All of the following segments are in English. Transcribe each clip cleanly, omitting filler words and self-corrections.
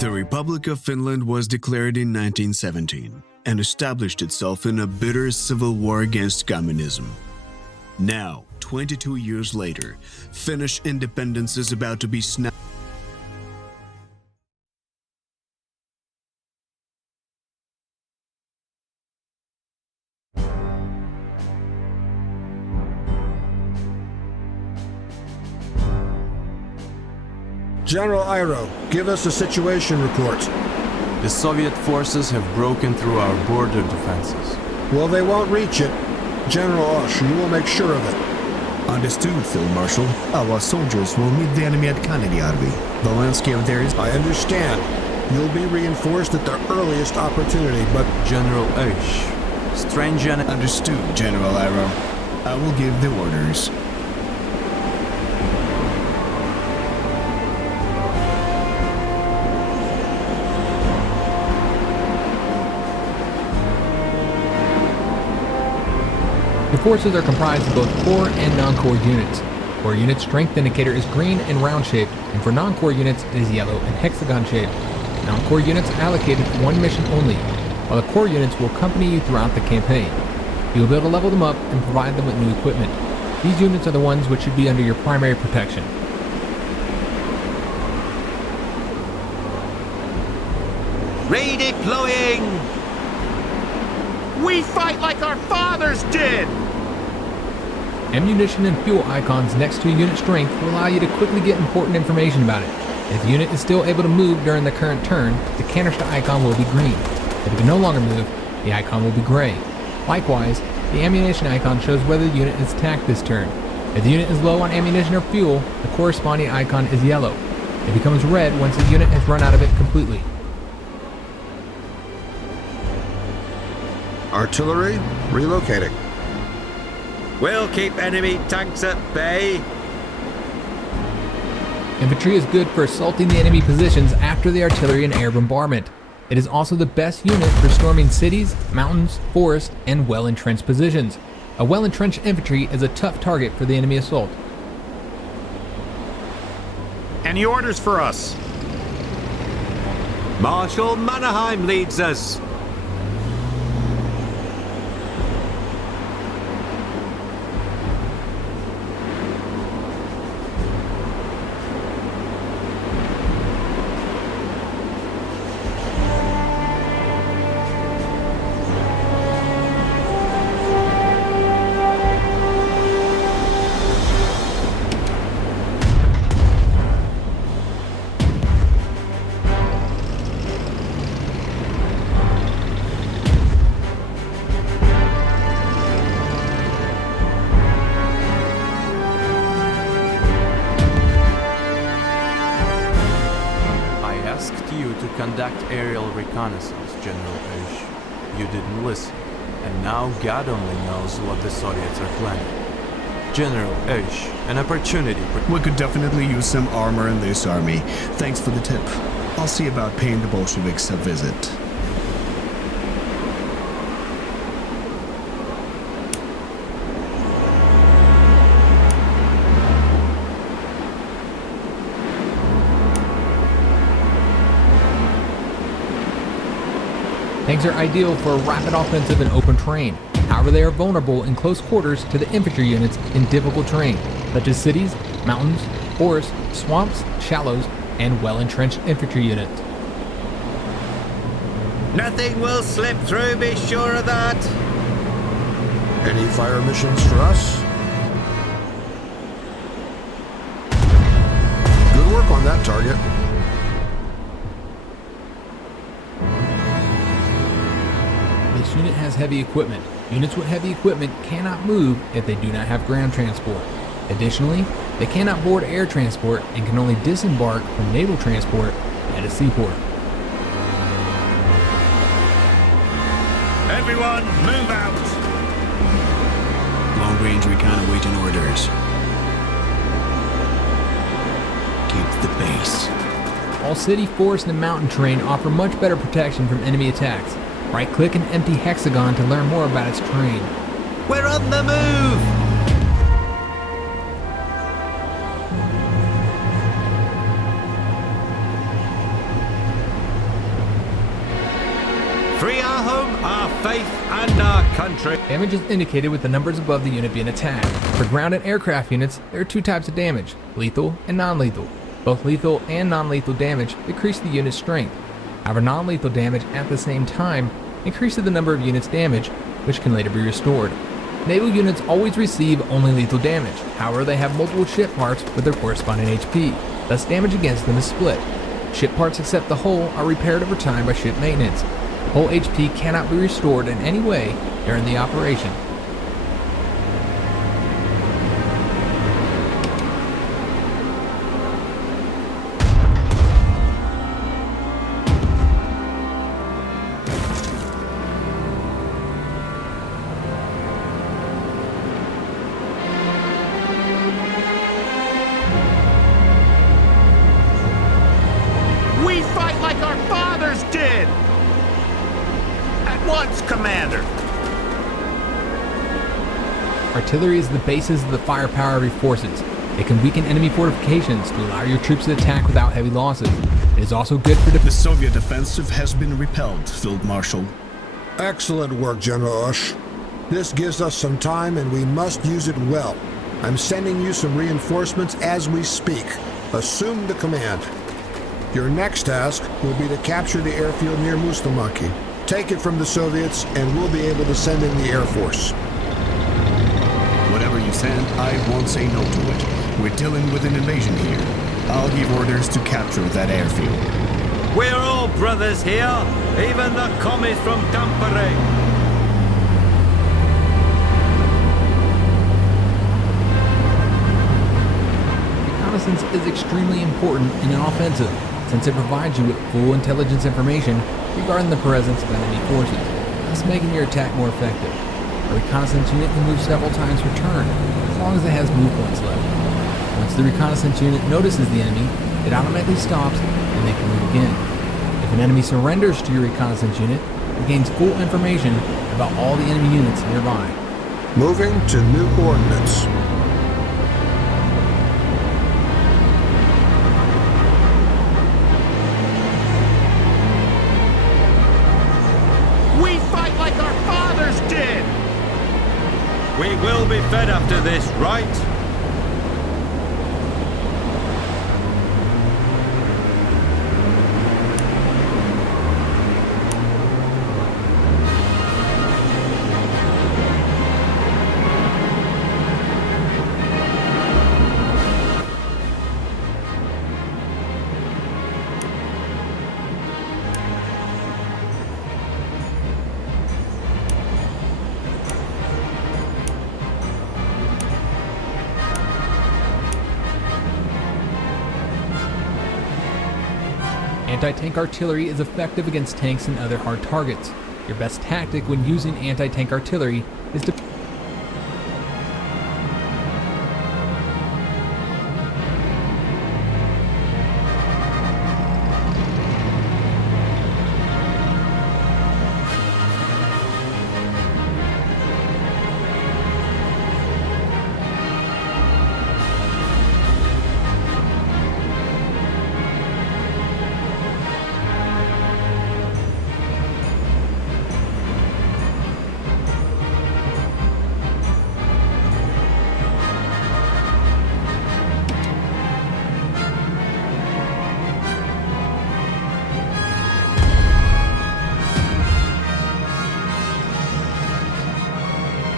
The Republic of Finland was declared in 1917 and established itself in a bitter civil war against communism. Now, 22 years later, Finnish independence is about to be snapped. General Iro, give us a situation report. The Soviet forces have broken through our border defenses. Well, they won't reach it. General Osh, you will make sure of it. Understood, Field Marshal. Our soldiers will meet the enemy at Kanediarvi. The landscape there is... I understand. You'll be reinforced at the earliest opportunity, but... General Osh, strange and... Understood, General Iro. I will give the orders. The forces are comprised of both core and non-core units. Core units' strength indicator is green and round-shaped, and for non-core units it is yellow and hexagon-shaped. Non-core units are allocated for one mission only, while the core units will accompany you throughout the campaign. You will be able to level them up and provide them with new equipment. These units are the ones which should be under your primary protection. Redeploying! We fight like our fathers did! Ammunition and fuel icons next to unit strength will allow you to quickly get important information about it. If the unit is still able to move during the current turn, the canister icon will be green. If it can no longer move, the icon will be gray. Likewise, the ammunition icon shows whether the unit is attacked this turn. If the unit is low on ammunition or fuel, the corresponding icon is yellow. It becomes red once the unit has run out of it completely. Artillery, relocating. We'll keep enemy tanks at bay. Infantry is good for assaulting the enemy positions after the artillery and air bombardment. It is also the best unit for storming cities, mountains, forests, and well-entrenched positions. A well-entrenched infantry is a tough target for the enemy assault. Any orders for us? Marshal Mannerheim leads us. Conduct aerial reconnaissance, General Osh. You didn't listen, and now God only knows what the Soviets are planning. General Osh, an opportunity. We could definitely use some armor in this army. Thanks for the tip. I'll see about paying the Bolsheviks a visit. Tanks are ideal for a rapid offensive in open terrain. However, they are vulnerable in close quarters to the infantry units in difficult terrain, such as cities, mountains, forests, swamps, shallows, and well-entrenched infantry units. Nothing will slip through, be sure of that. Any fire missions for us? Good work on that target. This unit has heavy equipment. Units with heavy equipment cannot move if they do not have ground transport. Additionally, they cannot board air transport and can only disembark from naval transport at a seaport. Everyone, move out! Long-range recon awaiting orders. Keep the base. All city, forest, and mountain terrain offer much better protection from enemy attacks. Right-click an empty hexagon to learn more about its terrain. We're on the move! Free our home, our faith, and our country. Damage is indicated with the numbers above the unit being attacked. For ground and aircraft units, there are two types of damage, lethal and non-lethal. Both lethal and non-lethal damage decrease the unit's strength. However, non-lethal damage at the same time increases the number of units damaged, which can later be restored. Naval units always receive only lethal damage. However, they have multiple ship parts with their corresponding HP, thus damage against them is split. Ship parts except the hull are repaired over time by ship maintenance. Hull HP cannot be restored in any way during the operation. We fight like our fathers did! At once, Commander! Artillery is the basis of the firepower of your forces. It can weaken enemy fortifications to allow your troops to attack without heavy losses. It is also good for The Soviet offensive has been repelled, Field Marshal. Excellent work, General Ush. This gives us some time and we must use it well. I'm sending you some reinforcements as we speak. Assume the command. Your next task will be to capture the airfield near Mustamaki. Take it from the Soviets and we'll be able to send in the Air Force. Whatever you send, I won't say no to it. We're dealing with an invasion here. I'll give orders to capture that airfield. We're all brothers here, even the commies from Tampere. Reconnaissance is extremely important in an offensive, since it provides you with full intelligence information regarding the presence of enemy forces, thus making your attack more effective. A reconnaissance unit can move several times per turn, as long as it has move points left. Once the reconnaissance unit notices the enemy, it automatically stops and they can move again. If an enemy surrenders to your reconnaissance unit, it gains full information about all the enemy units nearby. Moving to new coordinates. We fight like our fathers did! We will be fed after this, right? Anti-tank artillery is effective against tanks and other hard targets. Your best tactic when using anti-tank artillery is to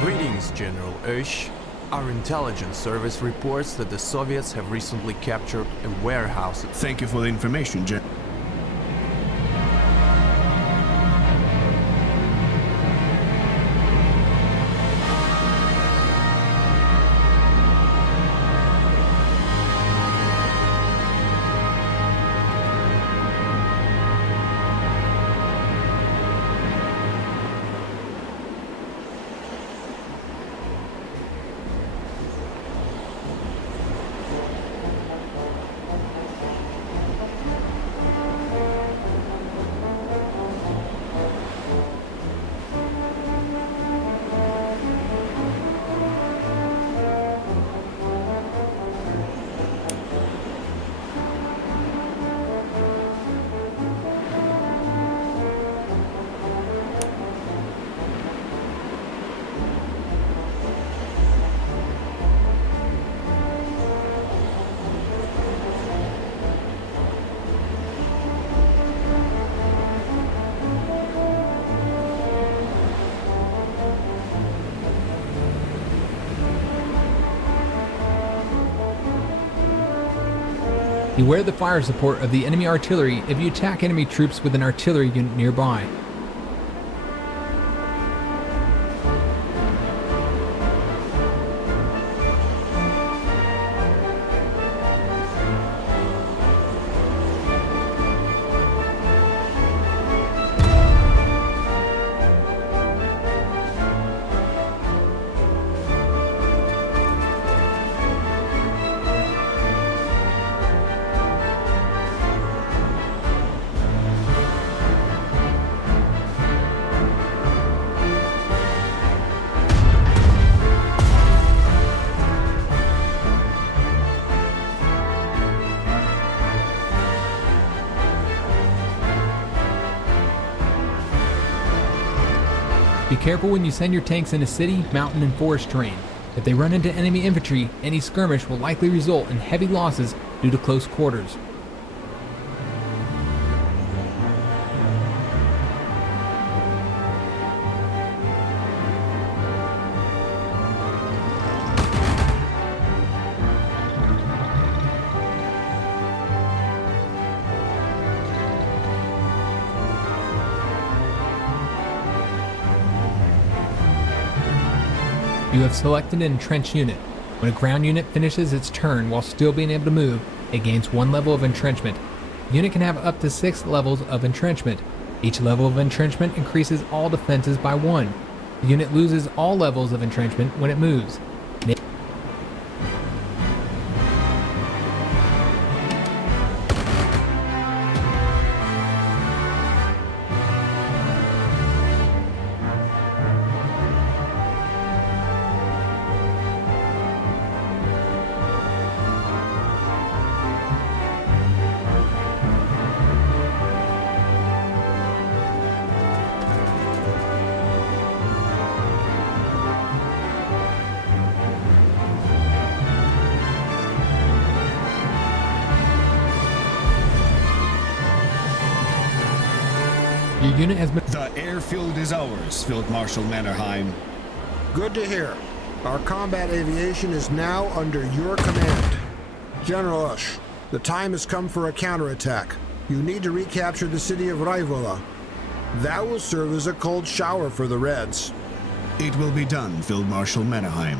Greetings, General Oesch. Our intelligence service reports that the Soviets have recently captured a warehouse. Thank you for the information, Gen. Beware the fire support of the enemy artillery if you attack enemy troops with an artillery unit nearby. Be careful when you send your tanks into city, mountain, and forest terrain. If they run into enemy infantry, any skirmish will likely result in heavy losses due to close quarters. You have selected an entrenched unit. When a ground unit finishes its turn while still being able to move, it gains 1 level of entrenchment. The unit can have up to 6 levels of entrenchment. Each level of entrenchment increases all defenses by 1. The unit loses all levels of entrenchment when it moves. Your unit has been... The airfield is ours, Field Marshal Mannerheim. Good to hear. Our combat aviation is now under your command. General Ush, the time has come for a counterattack. You need to recapture the city of Raivola. That will serve as a cold shower for the Reds. It will be done, Field Marshal Mannerheim.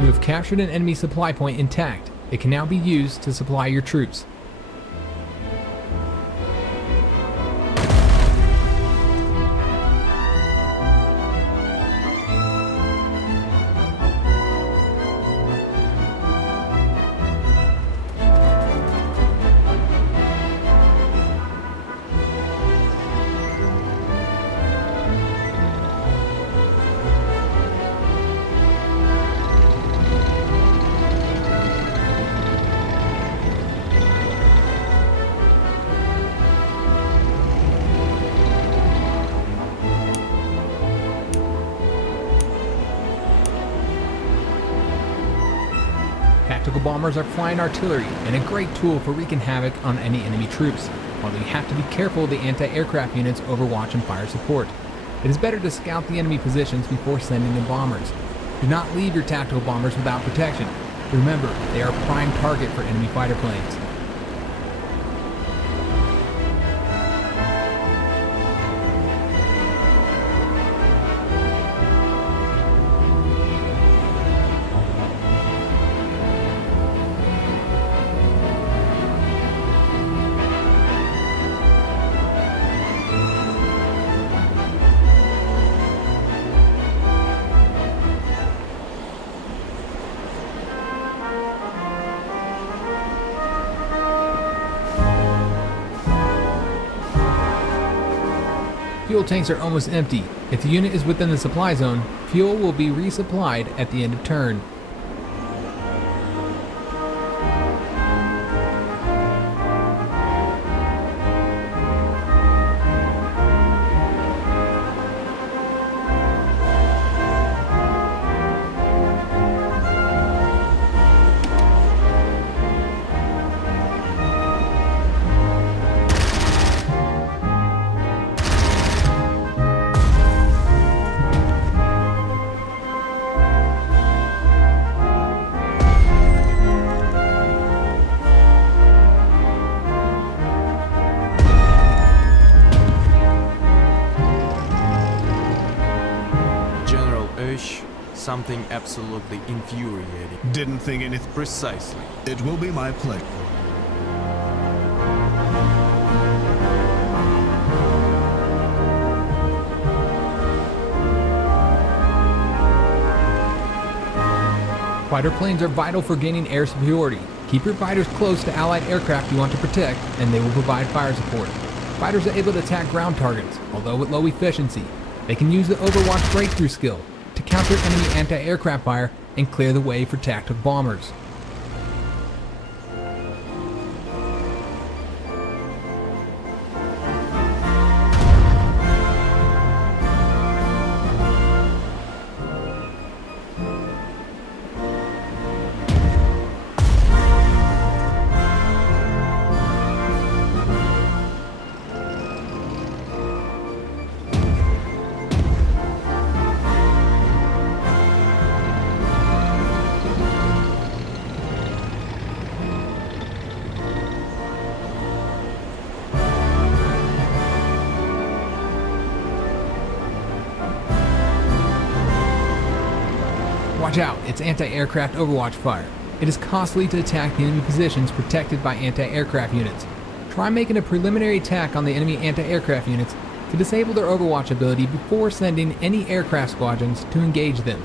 You have captured an enemy supply point intact. It can now be used to supply your troops. Tactical bombers are flying artillery and a great tool for wreaking havoc on any enemy troops, although you have to be careful of the anti-aircraft units Overwatch and fire support. It is better to scout the enemy positions before sending in bombers. Do not leave your tactical bombers without protection. Remember, they are a prime target for enemy fighter planes. Fuel tanks are almost empty. If the unit is within the supply zone, fuel will be resupplied at the end of turn. something absolutely infuriating. Didn't think anything. Precisely. It will be my pleasure. Fighter planes are vital for gaining air superiority. Keep your fighters close to allied aircraft you want to protect, and they will provide fire support. Fighters are able to attack ground targets, although with low efficiency. They can use the Overwatch breakthrough skill to counter enemy anti-aircraft fire and clear the way for tactical bombers. Watch out, it's anti-aircraft Overwatch fire. It is costly to attack the enemy positions protected by anti-aircraft units. Try making a preliminary attack on the enemy anti-aircraft units to disable their Overwatch ability before sending any aircraft squadrons to engage them.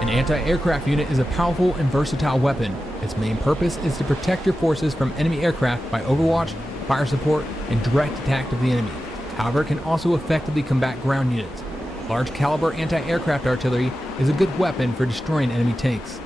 An anti-aircraft unit is a powerful and versatile weapon. Its main purpose is to protect your forces from enemy aircraft by Overwatch, fire support, and direct attack of the enemy. However, it can also effectively combat ground units. Large caliber anti-aircraft artillery is a good weapon for destroying enemy tanks.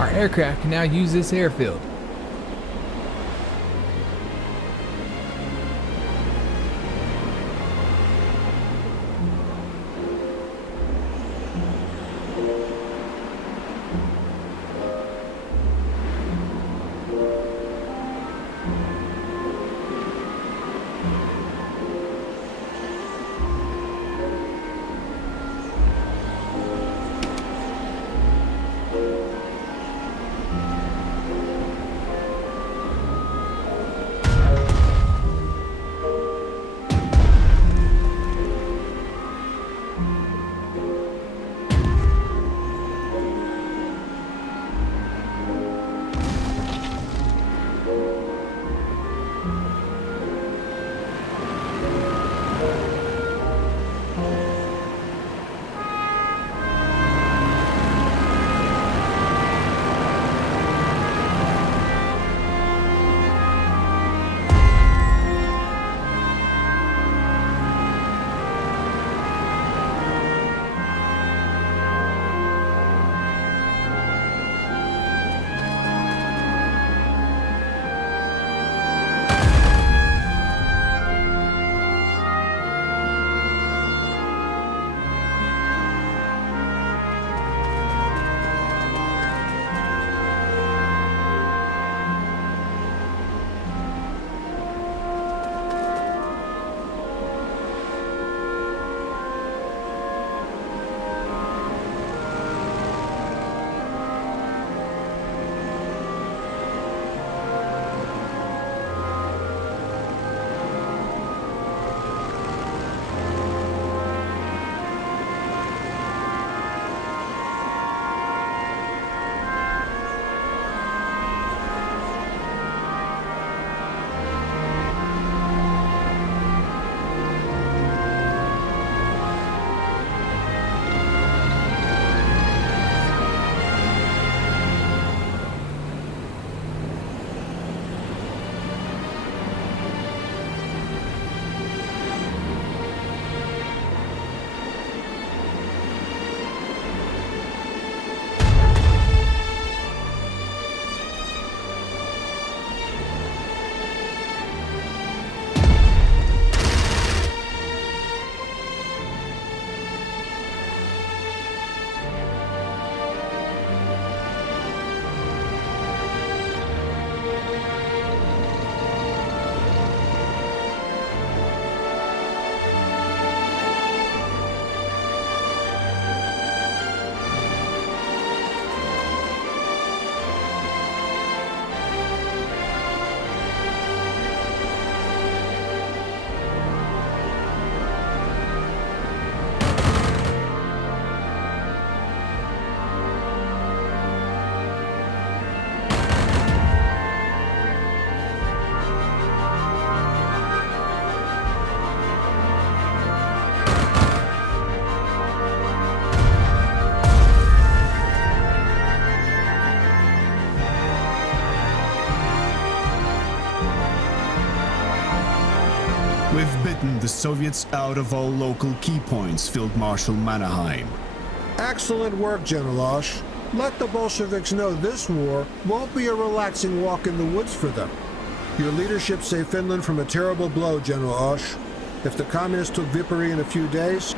Our aircraft can now use this airfield. Soviets out of all local key points, Field Marshal Mannerheim. Excellent work, General Osh. Let the Bolsheviks know this war won't be a relaxing walk in the woods for them. Your leadership saved Finland from a terrible blow, General Osh. If the communists took Viipuri in a few days,